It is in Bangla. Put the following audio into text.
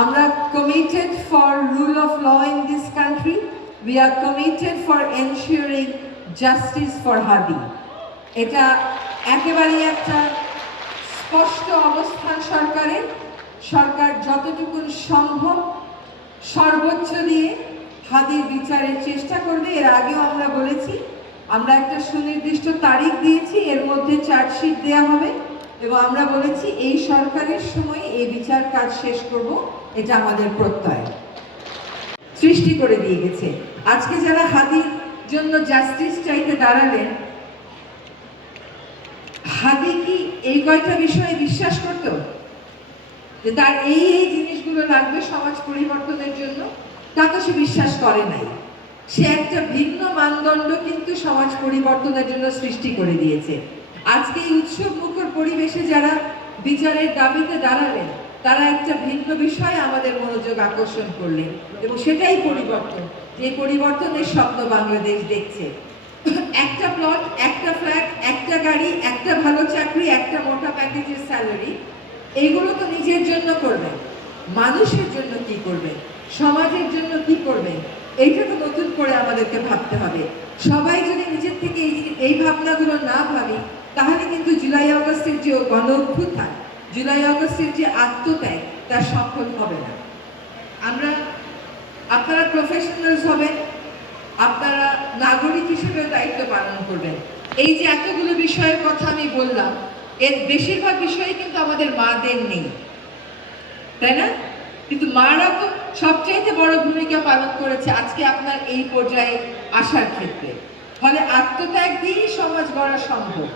আমরা committed for rule of law in this country. We are committed for ensuring justice for Hadi. এটা একেবারেই একটা স্পষ্ট অবস্থান সরকারের। সরকার যতটুকু সম্ভব সর্বোচ্চ দিয়ে হাদির বিচারের চেষ্টা করবে। এর আগেও আমরা বলেছি, আমরা একটা সুনির্দিষ্ট তারিখ দিয়েছি, এর মধ্যে চার্জশিট দেওয়া হবে এবং আমরা বলেছি এই সরকারের সময় এই বিচার কাজ শেষ করব, এটা আমাদের প্রত্যয় সৃষ্টি করে দিয়ে গেছে। আজকে যারা হাদির জন্য জাস্টিস চাইতে দাঁড়ালেন, হাদি কি এই কয়টা বিষয়ে বিশ্বাস করত যে তার এই জিনিসগুলো লাগবে সমাজ পরিবর্তনের জন্য? তা তো সে বিশ্বাস করে নাই। সে একটা ভিন্ন মানদণ্ড কিন্তু সমাজ পরিবর্তনের জন্য সৃষ্টি করে দিয়েছে। আজকে এই উৎসব মুখর পরিবেশে যারা বিচারের দাবিতে দাঁড়ালেন, তারা একটা ভিন্ন বিষয়ে আমাদের মনোযোগ আকর্ষণ করলেন এবং সেটাই পরিবর্তন, যে পরিবর্তনের স্বপ্ন বাংলাদেশ দেখছে। একটা প্লট, একটা ফ্ল্যাট, একটা গাড়ি, একটা ভালো চাকরি, একটা মোটা প্যাকেজের স্যালারি, এইগুলো তো নিজের জন্য করবেন, মানুষের জন্য কি করবেন, সমাজের জন্য কি করবেন, এইটা তো নতুন করে আমাদেরকে ভাবতে হবে। সবাই যদি নিজের থেকে এই ভাবনাগুলো না ভাবি, তাহলে কিন্তু জুলাই আগস্টের যে গণ অভ্যুত্থান, জুলাই আগস্টের যে আত্মত্যাগ, তা সফল হবে না। আপনারা প্রফেশনালস হবেন, আপনারা নাগরিক হিসেবে দায়িত্ব পালন করবেন। এই যে এতগুলো বিষয়ের কথা আমি বললাম, এর বেশিরভাগ বিষয়ে কিন্তু আমাদের মাদের নেই, তাই না? কিন্তু মারা তো সবচাইতে বড় ভূমিকা পালন করেছে আজকে আপনার এই পর্যায়ে আসার ক্ষেত্রে। ফলে আত্মত্যাগ দিয়েই সমাজ গড়া সম্ভব।